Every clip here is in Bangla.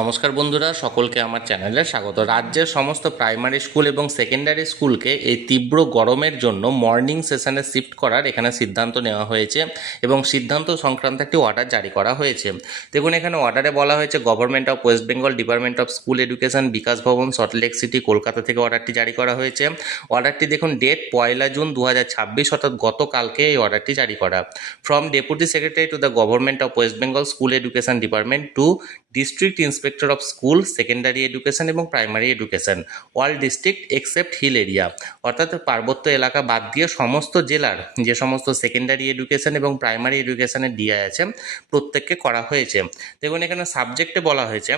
নমস্কার বন্ধুরা, সকলকে আমার চ্যানেলে স্বাগত। রাজ্যের সমস্ত প্রাইমারি স্কুল এবং সেকেন্ডারি স্কুলকে এই তীব্র গরমের জন্য মর্নিং সেশনে শিফট করার এখানে সিদ্ধান্ত নেওয়া হয়েছে এবং সিদ্ধান্ত সংক্রান্ত একটি অর্ডার জারি করা হয়েছে। দেখুন, এখানে অর্ডারে বলা হয়েছে government of West Bengal, department of school education, Bikash Bhavan, Salt Lake city, Kolkata থেকে অর্ডারটি জারি করা হয়েছে। অর্ডারটি দেখুন, ডেট 1 জুন 2026, অর্থাৎ গতকালকে এই অর্ডারটি জারি করা। From deputy secretary to the government of West Bengal school education department to district inspector of school, secondary education এবং primary education, all district except hill area, অর্থাৎ পার্বত্য এলাকা বাদ দিয়ে সমস্ত জেলার যে সমস্ত সেকেন্ডারি এডুকেশন এবং প্রাইমারি এডুকেশনের ডিআই আছে প্রত্যেককে করা হয়েছে। দেখুন, এখানে সাবজেক্টে বলা হয়েছে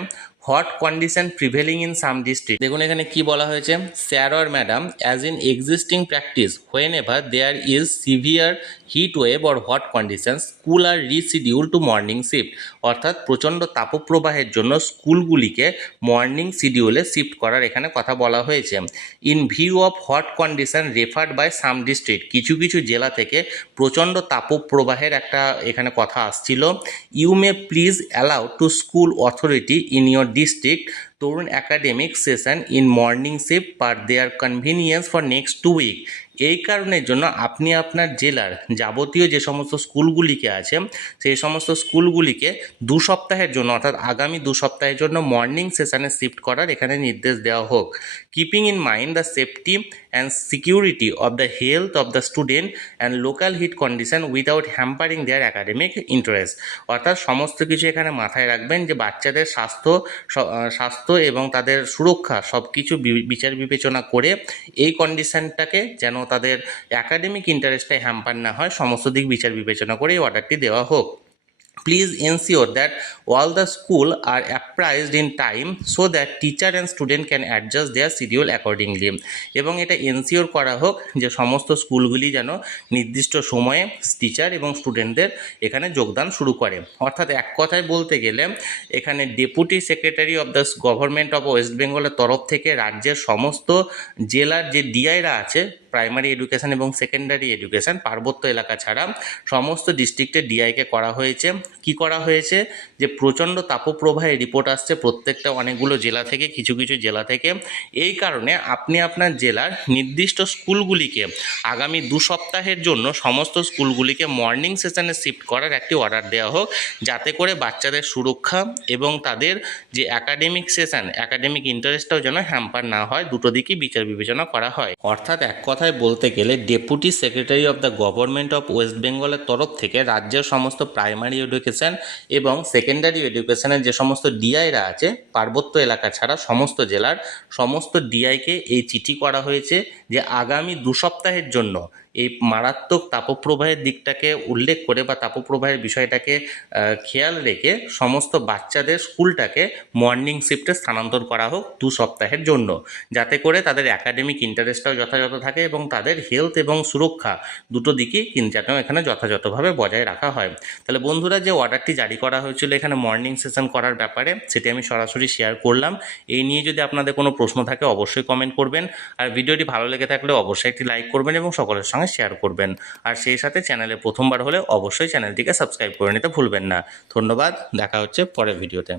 hot condition prevailing in some district. দেখুন এখানে কি বলা হয়েছে, sir or madam, as in existing practice whenever there is severe heat wave or hot condition, school are reschedule to morning shift, অর্থাৎ প্রচণ্ড তাপপ্রবাহের জন্য স্কুলগুলিকে মর্নিং শিডিউলে শিফট করার এখানে কথা বলা হয়েছে। In view of hot condition referred by some district, কিছু কিছু জেলা থেকে প্রচণ্ড তাপপ্রবাহের একটা এখানে কথা আসছিল। You may please allow to school authority in your district during academic session in morning shift per their convenience for next 2 week. এই কারণের জন্য আপনি আপনার জেলার যাবতীয় যে সমস্ত স্কুলগুলিকে আছে সেই সমস্ত স্কুলগুলিকে 2 সপ্তাহের জন্য, অর্থাৎ আগামী 2 সপ্তাহের জন্য মর্নিং সেশনে শিফট করার এখানে নির্দেশ দেওয়া হোক। Keeping in mind the safety and security of the health of the student and local heat condition without hampering their academic interest, অর্থাৎ সমস্ত কিছু এখানে মাথায় রাখবেন যে বাচ্চাদের স্বাস্থ্য এবং তাদের সুরক্ষা সব কিছু বিচার বিবেচনা করে এই কন্ডিশনটাকে যেন তাদের অ্যাকাডেমিক ইন্টারেস্টে হ্যাম্পার না হয়, সমস্ত দিক বিচার বিবেচনা করে এই অর্ডারটি দেওয়া হোক। Please ensure that all the school are apprised in time so that teacher and student can adjust their schedule accordingly, এবং এটা এনশিওর করা হোক যে সমস্ত স্কুলগুলি যেন নির্দিষ্ট সময়ে টিচার এবং স্টুডেন্টদের এখানে যোগদান শুরু করে। অর্থাৎ এক কথায় বলতে গেলে এখানে deputy secretary of the government of West বেঙ্গলের তরফ থেকে রাজ্যের সমস্ত জেলার যে ডিআইরা আছে প্রাইমারি এডুকেশন এবং সেকেন্ডারি এডুকেশন পার্বত্য এলাকা ছাড়া সমস্ত ডিস্ট্রিক্টের ডিআইকে করা হয়েছে। কি করা হয়েছে যে প্রচণ্ড তাপপ্রবাহের রিপোর্ট আসছে প্রত্যেকটা অনেকগুলো জেলা থেকে, কিছু কিছু জেলা থেকে। এই কারণে আপনি আপনার জেলার নির্দিষ্ট স্কুলগুলিকে আগামী 2 সপ্তাহের জন্য সমস্ত স্কুলগুলিকে মর্নিং সেশনে শিফট করার একটি অর্ডার দেওয়া হোক, যাতে করে বাচ্চাদের সুরক্ষা এবং তাদের যে অ্যাকাডেমিক সেশন, অ্যাকাডেমিক ইন্টারেস্টটাও যেন হ্যাম্পার না হয়, দুটো দিকই বিচার বিবেচনা করা হয়। অর্থাৎ এক কথায় বলতে গেলে deputy secretary of the government of West বেঙ্গলের তরফ থেকে রাজ্যের সমস্ত প্রাইমারি এডুকেশন এবং সেকেন্ডারি এডুকেশনের যে সমস্ত ডিআইরা আছে পার্বত্য এলাকা ছাড়া সমস্ত জেলার সমস্ত ডিআইকে এই চিঠি করা হয়েছে যে আগামী 2 সপ্তাহের জন্য এই মারাত্মক তাপপ্রবাহের দিকটাকে উল্লেখ করে বা তাপপ্রবাহের বিষয়টাকে খেয়াল রেখে সমস্ত বাচ্চাদের স্কুলটাকে মর্নিং শিফটে স্থানান্তর করা হোক 2 সপ্তাহের জন্য, যাতে করে তাদের অ্যাকাডেমিক ইন্টারেস্টটাও যথাযথ থাকে এবং তাদের হেলথ এবং সুরক্ষা দুটো দিকই যেন এখানে যথাযথভাবে বজায় রাখা হয়। তাহলে বন্ধুরা, যে অর্ডারটি জারি করা হয়েছিল এখানে মর্নিং সেশন করার ব্যাপারে, সেটি আমি সরাসরি শেয়ার করলাম। এই নিয়ে যদি আপনাদের কোনো প্রশ্ন থাকে অবশ্যই কমেন্ট করবেন, আর ভিডিওটি ভালো লেগে থাকলে অবশ্যই একটি লাইক করবেন এবং সকলের সঙ্গে শেয়ার করবেন। আর সেই সাথে চ্যানেলে প্রথমবার হলে অবশ্যই চ্যানেলটিকে সাবস্ক্রাইব করে নিতে ভুলবেন না। ধন্যবাদ, দেখা হচ্ছে পরের ভিডিওতে।